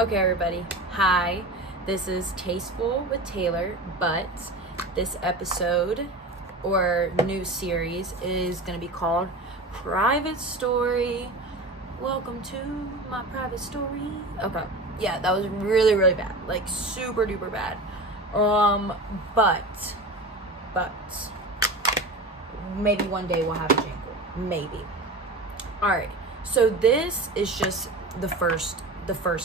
Okay, everybody. Hi. This is Tasteful with Taylor, but this episode or new series is going to be called Private Story. Welcome to my private story. Okay. Yeah, that was really, really bad. Like, super duper bad. But maybe one day we'll have a jingle. Maybe. Alright. So this is just the first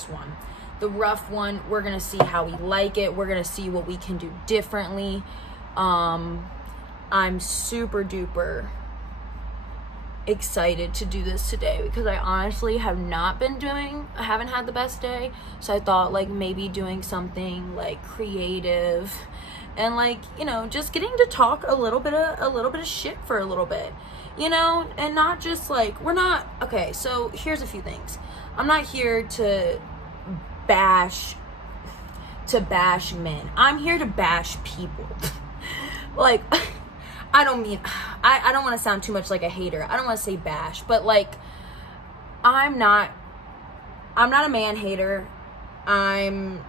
one. The rough one. We're gonna see how we like it. We're gonna see what we can do differently. I'm super duper excited to do this today because I honestly haven't had the best day. So I thought like maybe doing something like creative and like, just getting to talk a little bit of shit for a little bit, and not just like, okay, so here's a few things. I'm not here to bash men. I'm here to bash people. Like, I don't want to sound too much like a hater. I don't want to say bash, but like, I'm not a man hater. I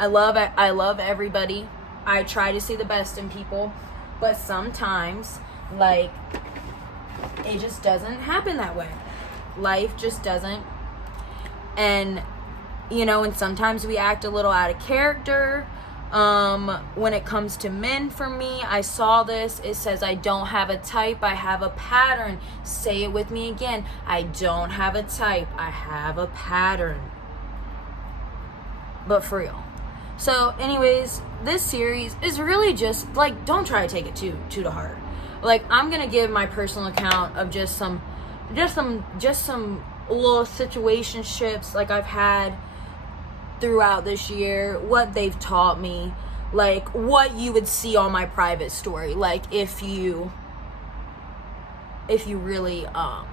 love everybody. I try to see the best in people, but sometimes, like, it just doesn't happen that way. Life just doesn't. And, and sometimes we act a little out of character. When it comes to men, for me, I saw this. It says, I don't have a type, I have a pattern. Say it with me again. I don't have a type, I have a pattern. But for real. So anyways, this series is really just like, don't try to take it too to heart. Like, I'm gonna give my personal account of just some little situationships like I've had throughout this year, what they've taught me, like what you would see on my private story, like if you really oh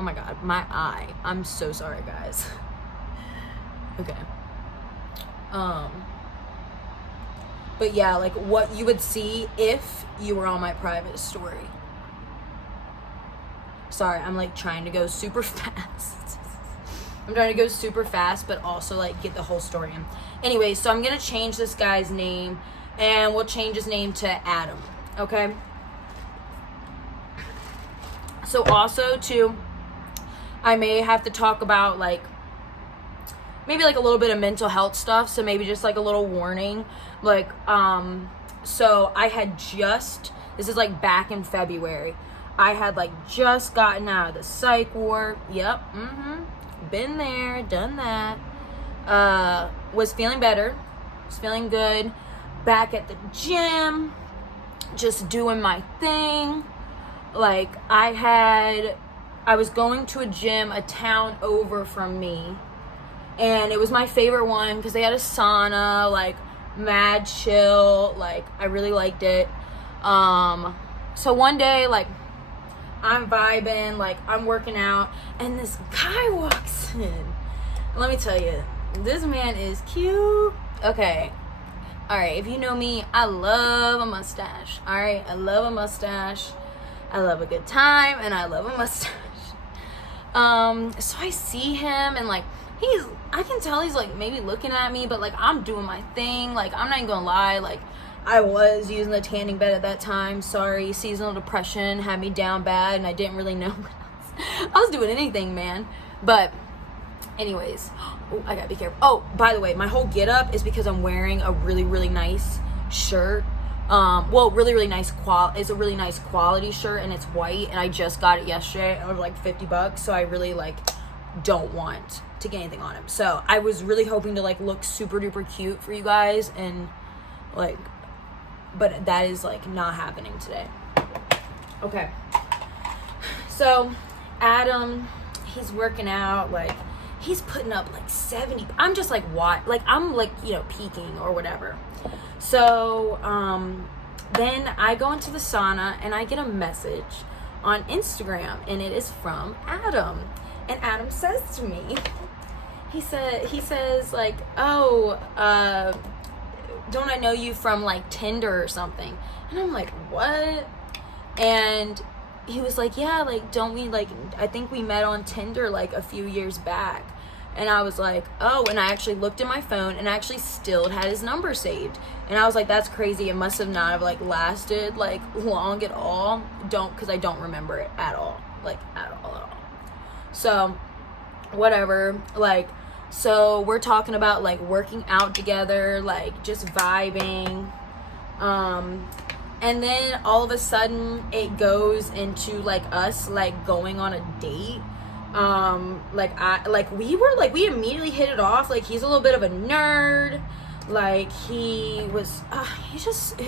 my god, my eye, I'm so sorry guys. Okay. But yeah, like what you would see if you were on my private story. Sorry, I'm like trying to go super fast. I'm trying to go super fast, but also like get the whole story in. Anyway, so I'm going to change this guy's name, and we'll change his name to Adam, okay? So also, too, I may have to talk about like, maybe like a little bit of mental health stuff, so maybe just like a little warning. Like, so I had this is like back in February. I had like just gotten out of the psych ward. Yep. Been there, done that. Was feeling better. Was feeling good. Back at the gym. Just doing my thing. Like, I was going to a gym a town over from me. And it was my favorite one because they had a sauna, like, mad chill. Like, I really liked it. So one day, like, I'm vibing, like, I'm working out, and this guy walks in. Let me tell you, this man is cute. Okay. Alright, if you know me, I love a mustache. Alright, I love a mustache. I love a good time, and I love a mustache. So I see him, and, like, I can tell he's, like, maybe looking at me, but, like, I'm doing my thing. Like, I'm not even gonna lie, like, I was using the tanning bed at that time. Sorry, seasonal depression had me down bad, and I didn't really know what I was doing anything, man. But anyways, I gotta be careful. Oh, by the way, my whole get up is because I'm wearing a really, really nice shirt. Really, really nice it's a really nice quality shirt, and it's white, and I just got it yesterday. It was like $50, so I really like don't want to get anything on him. So I was really hoping to like look super duper cute for you guys, and like, but that is like not happening today. Okay. So Adam, he's working out, like he's putting up like 70. I'm just like, what? Like, I'm like, peaking or whatever. So then I go into the sauna and I get a message on Instagram, and it is from Adam. And Adam says to me, he says like, oh, don't I know you from like Tinder or something? And I'm like, what? And he was like, yeah, like, don't we, like, I think we met on Tinder like a few years back. And I was like, oh, and I actually looked at my phone and I actually still had his number saved. And I was like, that's crazy. It must have not have like lasted like long at all. Because I don't remember it at all. Like at all. So whatever, like, so we're talking about like working out together, like just vibing. And then all of a sudden it goes into like us like going on a date. We immediately hit it off. Like, he's a little bit of a nerd. Like, he was, I just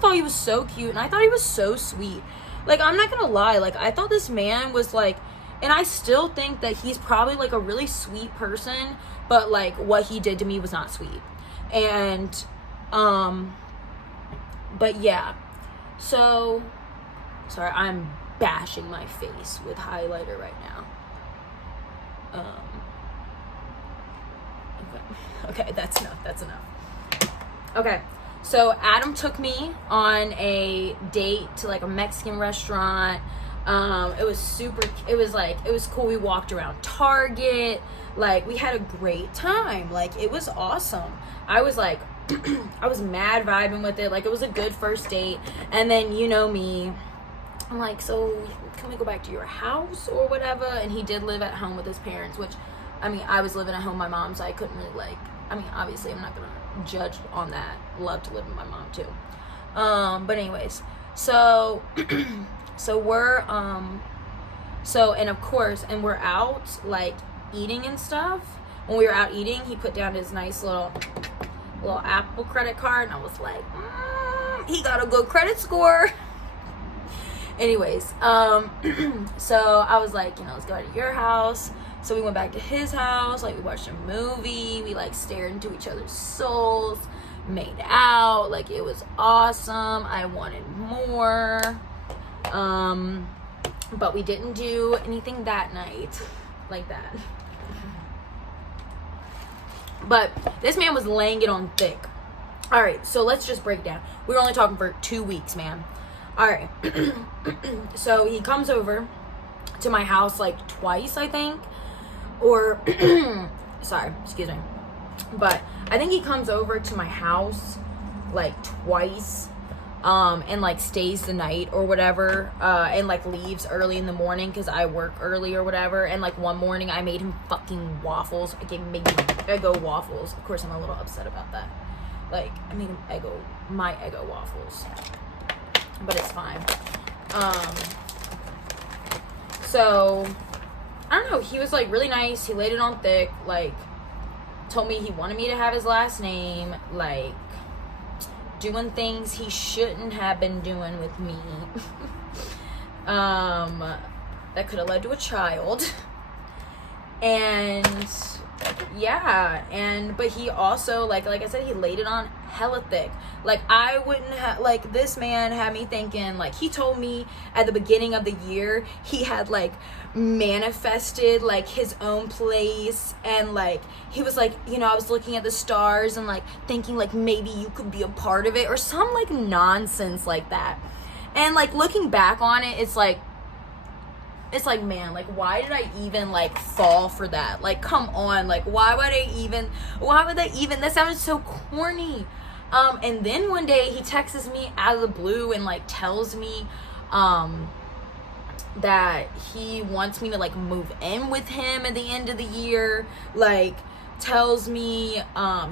thought he was so cute, and I thought he was so sweet. Like, I'm not gonna lie, like, I thought this man was like, and I still think that he's probably like a really sweet person, but like what he did to me was not sweet. And but yeah, so sorry, I'm bashing my face with highlighter right now. Okay, that's enough. Okay, so Adam took me on a date to like a Mexican restaurant. It was cool. We walked around Target. Like, we had a great time. Like, it was awesome. I was like, I was mad vibing with it. Like, it was a good first date. And then, you know me, I'm like, so can we go back to your house or whatever? And he did live at home with his parents, which, I mean, I was living at home with my mom, so I couldn't really like, I mean, obviously I'm not gonna judge on that. Love to live with my mom too. But anyways, so we're and of course, and we're out like eating and stuff. When we were out eating, he put down his nice little Apple credit card, and I was like, he got a good credit score. Anyways, so I was like, you know, let's go to your house. So we went back to his house, like we watched a movie, we like stared into each other's souls, made out, like it was awesome. I wanted more. But we didn't do anything that night like that. But this man was laying it on thick. All right, so let's just break down. We were only talking for 2 weeks, man. All right. So he comes over to my house like twice, I think. Or, sorry, excuse me. But I think he comes over to my house like twice. And like stays the night or whatever, and like leaves early in the morning because I work early or whatever. And like one morning I made him fucking waffles. I made him Eggo waffles. Of course I'm a little upset about that. Like, I made him my Eggo waffles, but it's fine. So I don't know, he was like really nice. He laid it on thick, like told me he wanted me to have his last name, like doing things he shouldn't have been doing with me. That could have led to a child. And yeah, but he also like I said, he laid it on hella thick. Like, I wouldn't have, like, this man had me thinking, like, he told me at the beginning of the year he had like manifested like his own place, and like he was like, you know, I was looking at the stars and like thinking like maybe you could be a part of it or some like nonsense like that. And like looking back on it, it's like, man, like, why did I even like fall for that? Like, come on, like, why would I even, that sounded so corny. And then one day he texts me out of the blue and like tells me that he wants me to like move in with him at the end of the year. Like, tells me,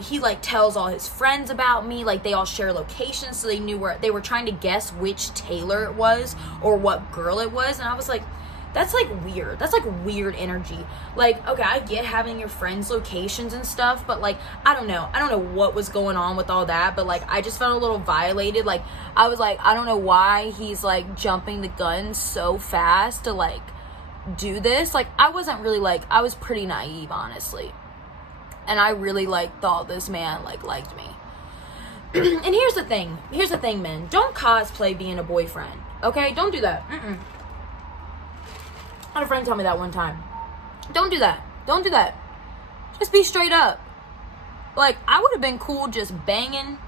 he like tells all his friends about me, like they all share locations, so they knew where they were trying to guess which Taylor it was or what girl it was. And I was like, that's like weird. That's like weird energy. Like, okay, I get having your friends' locations and stuff, but like, I don't know what was going on with all that, but like, I just felt a little violated. Like, I was like, I don't know why he's like jumping the gun so fast to like do this. Like, I wasn't really like, I was pretty naive, honestly. And I really like thought this man like liked me. And here's the thing, men. Don't cosplay being a boyfriend, okay? Don't do that. I had a friend tell me that one time. Don't do that. Just be straight up. Like, I would have been cool just banging,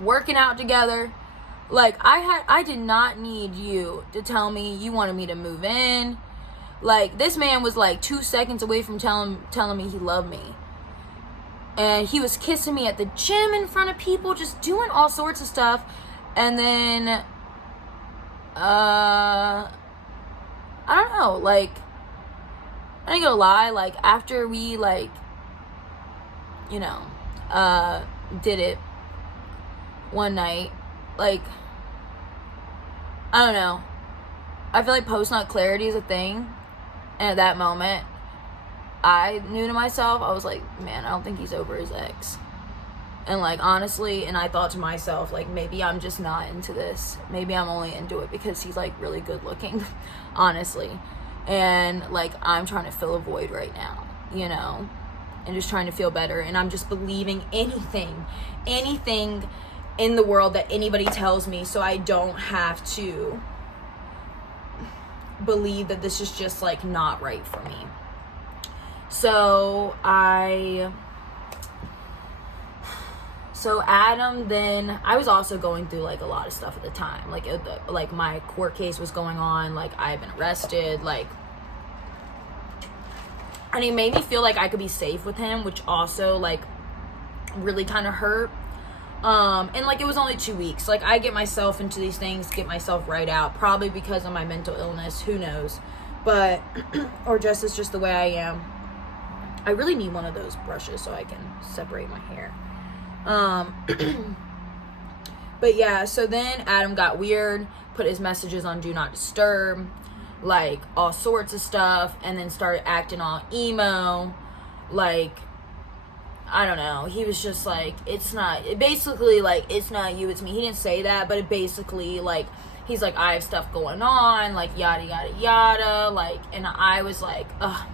working out together. Like, I did not need you to tell me you wanted me to move in. Like, this man was like 2 seconds away from telling me he loved me. And he was kissing me at the gym in front of people, just doing all sorts of stuff. And then, I don't know, like, I ain't gonna lie, like, after we, like, you know, did it one night, like, I don't know, I feel like post-nut clarity is a thing, and at that moment, I knew to myself, I was like, man, I don't think he's over his ex. And, like, honestly, and I thought to myself, like, maybe I'm just not into this. Maybe I'm only into it because he's, like, really good looking, honestly. And, like, I'm trying to fill a void right now, you know, and just trying to feel better. And I'm just believing anything in the world that anybody tells me, so I don't have to believe that this is just, like, not right for me. So Adam, then I was also going through, like, a lot of stuff at the time. Like my court case was going on. Like, I had been arrested. Like, and he made me feel like I could be safe with him, which also, like, really kind of hurt. And, like, it was only 2 weeks. Like, I get myself into these things, get myself right out, probably because of my mental illness. Who knows? But, or just it's just the way I am. I really need one of those brushes so I can separate my hair. But yeah, so then Adam got weird, put his messages on Do Not Disturb, like, all sorts of stuff, and then started acting all emo, like, I don't know, he was just like, it's not you, it's me. He didn't say that, but it basically, like, he's like, I have stuff going on, like, yada, yada, yada, like, and I was like,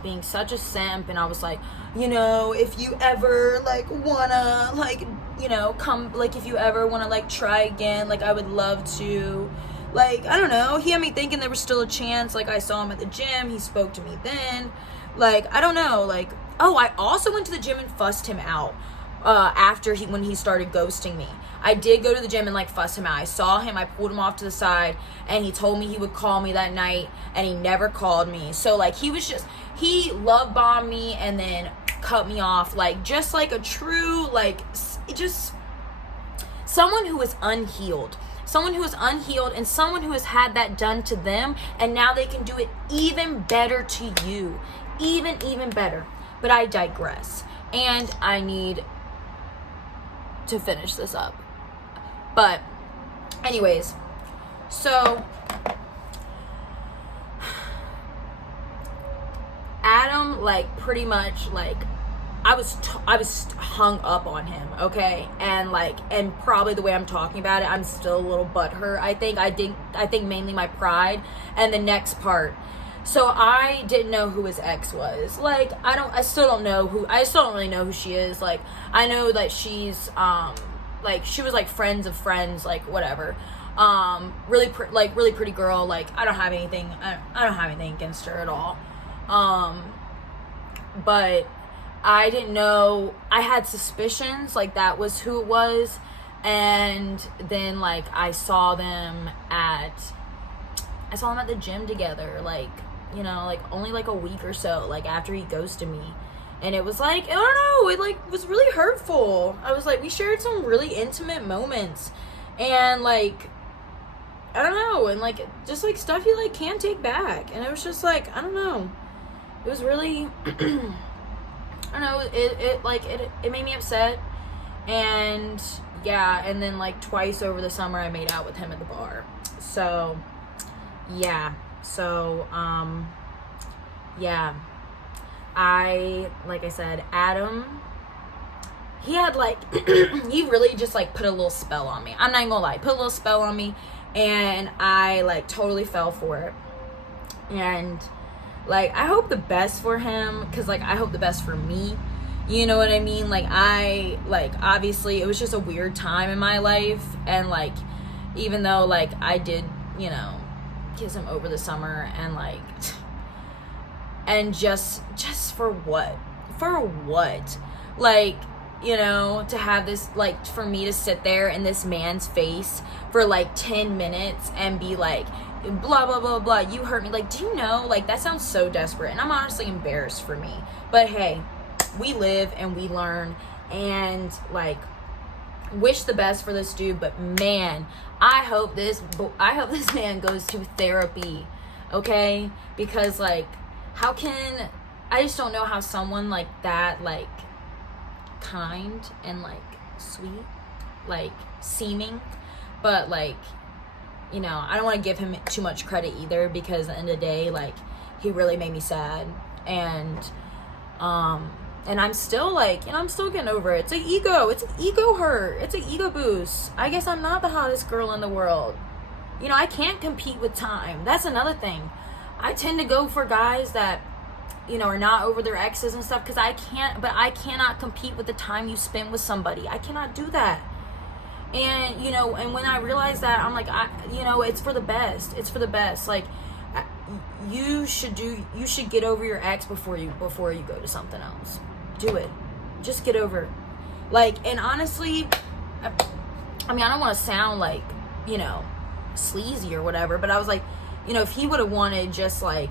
being such a simp, and I was like, you know, if you ever, like, wanna, like, you know, come, like, if you ever wanna, like, try again, like, I would love to, like, I don't know, he had me thinking there was still a chance, like, I saw him at the gym, he spoke to me then, like, I don't know, like, I also went to the gym and fussed him out, when he started ghosting me. I did go to the gym and, like, fuss him out. I saw him, I pulled him off to the side, and he told me he would call me that night, and he never called me. So, like, he love bombed me and then cut me off, like, just like a true, like, just someone who is unhealed. Someone who is unhealed and someone who has had that done to them, and now they can do it even better to you. Even better. But I digress. And I need to finish this up. But anyways, so Adam, like, pretty much, like, I was hung up on him, okay? And, like, and probably the way I'm talking about it, I'm still a little butthurt. I think mainly my pride. And the next part, so I didn't know who his ex was. Like, I still don't really know who she is. Like, I know that she's, like, she was, like, friends of friends, like, whatever. Really pretty girl. Like, I don't have anything against her at all. But I didn't know, I had suspicions, like, that was who it was. And then, like, I saw them at the gym together, like, you know, like, only, like, a week or so, like, after he ghosted me. And it was, like, I don't know, it, like, was really hurtful. I was, like, we shared some really intimate moments. And, like, I don't know, and, like, just, like, stuff you, like, can't take back. And it was just, like, I don't know. It was really, I don't know, it made me upset. And, yeah, and then, like, twice over the summer I made out with him at the bar. So, yeah. So, yeah, like I said, Adam, he had, like, he really just, like, put a little spell on me. I'm not even gonna lie, put a little spell on me, and I, like, totally fell for it. And, like, I hope the best for him, because, like, I hope the best for me, you know what I mean? Like, obviously, it was just a weird time in my life, and, like, even though, like, I did, you know, kiss him over the summer, and, like, and just for what, like, you know, to have this, like, for me to sit there in this man's face for like 10 minutes and be like, blah blah blah blah, you hurt me. Like, do you know, like, that sounds so desperate, and I'm honestly embarrassed for me. But hey, we live and we learn, and like, wish the best for this dude. But man, I hope this man goes to therapy, okay? Because like, how can, I just don't know how someone like that, like, kind and like sweet, like seeming, but like, you know, I don't want to give him too much credit either, because at the end of the day, like, he really made me sad, and I'm still like, you know, I'm still getting over it. It's an ego hurt, it's an ego boost. I guess I'm not the hottest girl in the world, you know. I can't compete with time. That's another thing. I tend to go for guys that, you know, are not over their exes and stuff, because I cannot compete with the time you spend with somebody. I cannot do that. And, you know, and when I realized that, I'm like, you know, it's for the best. It's for the best. Like, you should get over your ex before you go to something else. Do it. Just get over it. Like, and honestly, I mean, I don't want to sound like, you know, sleazy or whatever, but I was like, you know, if he would have wanted just like,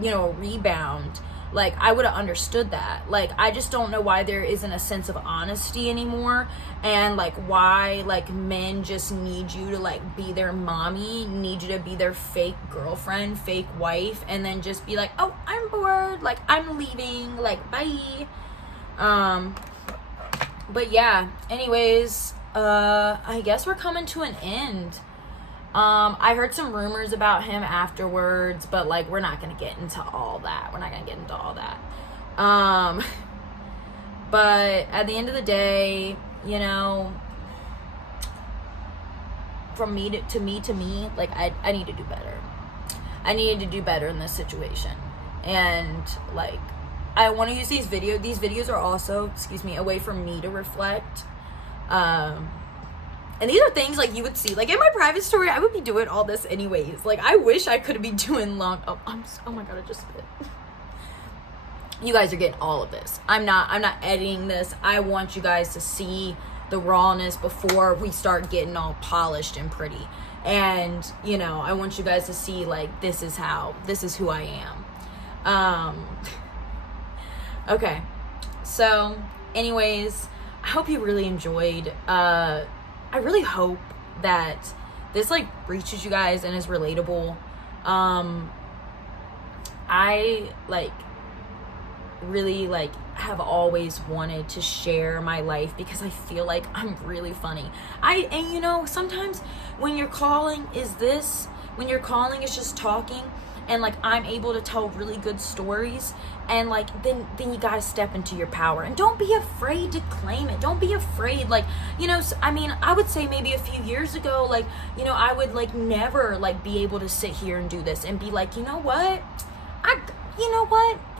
you know, a rebound, like, I would have understood that. Like, I just don't know why there isn't a sense of honesty anymore, and like, why like men just need you to like be their mommy, need you to be their fake girlfriend, fake wife, and then just be like, oh, I'm bored, like, I'm leaving, like, bye. But yeah, anyways, I guess we're coming to an end. I heard some rumors about him afterwards, but like, we're not gonna get into all that. But at the end of the day, you know, from me to me, like, I need to do better. I needed to do better in this situation. And like, I want to use these videos are also, a way for me to reflect. And these are things like you would see, like, in my private story. I would be doing all this anyways. Like, I wish I could be doing oh my god, I just spit. You guys are getting all of this. I'm not editing this. I want you guys to see the rawness before we start getting all polished and pretty. And, you know, I want you guys to see, like, this is who I am. Okay. So, anyways, I hope you really enjoyed. I really hope that this like reaches you guys and is relatable. I like really like have always wanted to share my life, because I feel like I'm really funny. And you know, sometimes when your calling is just talking, and like, I'm able to tell really good stories, and like, then you gotta step into your power, and don't be afraid to claim it. Don't be afraid. Like, you know, I mean, I would say maybe a few years ago, like, you know, I would like never like be able to sit here and do this and be like, you know what,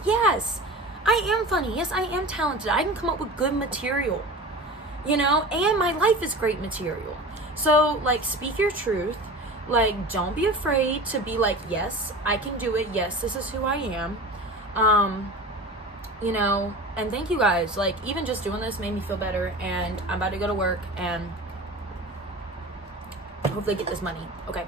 yes, I am funny, yes, I am talented, I can come up with good material, you know, and my life is great material. So like, speak your truth. Like, don't be afraid to be like, yes, I can do it. Yes, this is who I am. You know, and thank you guys. Like, even just doing this made me feel better, and I'm about to go to work and hopefully get this money. Okay.